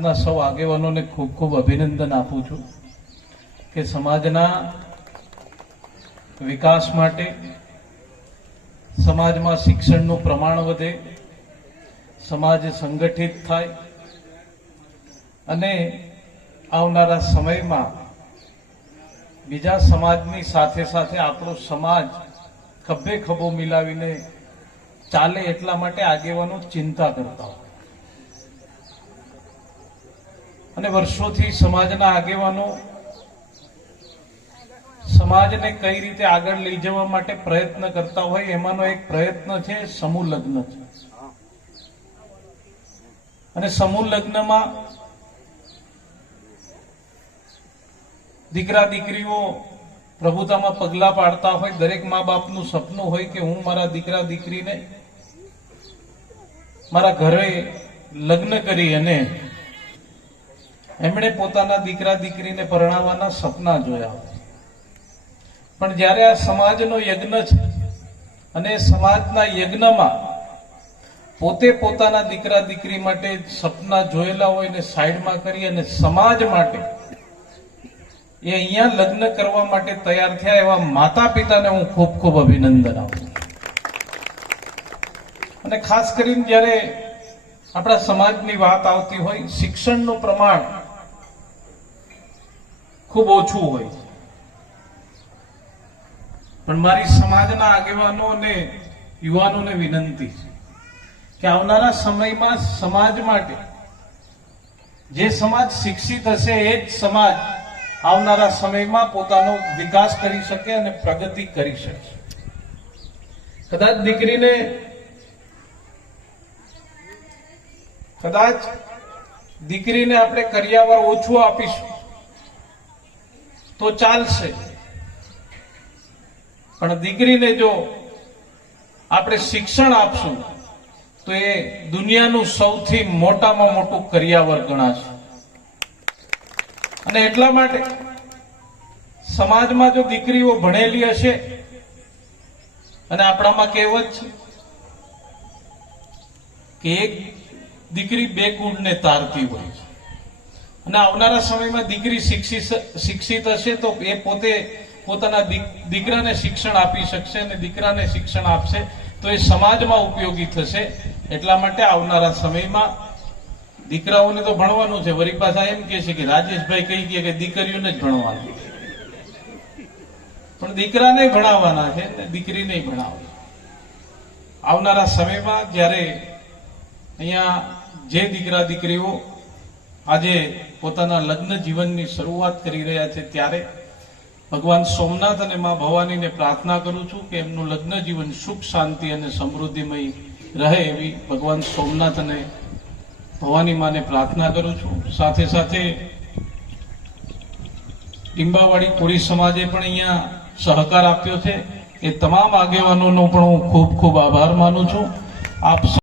સમાજના સૌ આગેવાનોને ખૂબ ખૂબ અભિનંદન આપું છું કે સમાજના વિકાસ માટે, સમાજમાં શિક્ષણનું પ્રમાણ વધે, સમાજ સંગઠિત થાય અને આવનારા સમયમાં બીજા સમાજની સાથે સાથે આપણો સમાજ ખભે ખભો મિલાવીને ચાલે એટલા માટે આગેવાનો ચિંતા કરતા હોય. અને વર્ષોથી સમાજના આગેવાનો સમાજને કઈ રીતે આગળ લઈ જવા માટે પ્રયત્ન કરતા હોય. એમાંનો એક પ્રયત્ન છે સમૂહ લગ્ન છે. અને સમૂહ લગ્નમાં દીકરા દીકરીઓ પ્રભુતામાં પગલા પાડતા હોય. દરેક મા બાપનું સપનું હોય કે હું મારા દીકરા દીકરીને મારા ઘરે લગ્ન કરી અને એમણે પોતાના દીકરા દીકરીને પરણાવવાના સપના જોયા. પણ જ્યારે આ સમાજનો યજ્ઞ છે અને સમાજના યજ્ઞમાં પોતે પોતાના દીકરા દીકરી માટે સપના જોયેલા હોય ને સાઈડમાં કરી અને સમાજ માટે એ અહીંયા લગ્ન કરવા માટે તૈયાર થયા એવા માતા પિતાને હું ખૂબ ખૂબ અભિનંદન આપું. અને ખાસ કરીને જ્યારે આપણા સમાજની વાત આવતી હોય, શિક્ષણનું પ્રમાણ ખૂબ ઓછું હોય, પણ મારી સમાજના આગેવાનો અને યુવાનોને વિનંતી છે કે આવનારા સમયમાં સમાજ માટે જે સમાજ શિક્ષિત હશે એ જ સમાજ આવનારા સમયમાં પોતાનો વિકાસ કરી શકે અને પ્રગતિ કરી શકે. કદાચ દીકરીને આપણે કરિયાવર ઓછું આપીશું તો ચાલશે, પણ દીકરીને જો આપણે શિક્ષણ આપશું તો એ દુનિયાનું સૌથી મોટામાં મોટું કરિયાવર ગણાશે. અને એટલા માટે સમાજમાં જો દીકરીઓ ભણેલી હશે, અને આપણામાં કહેવત છે કે એક દીકરી બે કુળને તારતી હોય છે, અને આવનારા સમયમાં દીકરી શિક્ષિત હશે તો એ પોતે પોતાના દીકરાને શિક્ષણ આપી શકશે, અને દીકરાને શિક્ષણ આપશે તો એ સમાજમાં ઉપયોગી થશે. એટલા માટે આવનારા સમયમાં દીકરાઓને તો ભણવાનું છે. વળી પાછા એમ કે છે કે રાજેશભાઈ કહી ગયા કે દીકરીઓને જ ભણવાનું, પણ દીકરાને ભણાવવાના છે, દીકરીને ભણાવવાના. આવનારા સમયમાં જ્યારે અહીંયા જે દીકરા દીકરીઓ આજે પોતાના લગ્ન જીવનની શરૂઆત કરી રહ્યા છે, ત્યારે ભગવાન સોમનાથ અને મા ભવાનીને પ્રાર્થના કરું છું કે એમનું લગ્ન જીવન સુખ શાંતિ અને સમૃદ્ધિમય રહે એવી ભગવાન સોમનાથ અને ભવાની માને પ્રાર્થના કરું છું. સાથે સાથે ટીંબાવાડી કોળી સમાજે પણ અહીંયા સહકાર આપ્યો છે. એ તમામ આગેવાનોનો પણ હું ખૂબ ખૂબ આભાર માનું છું. આપ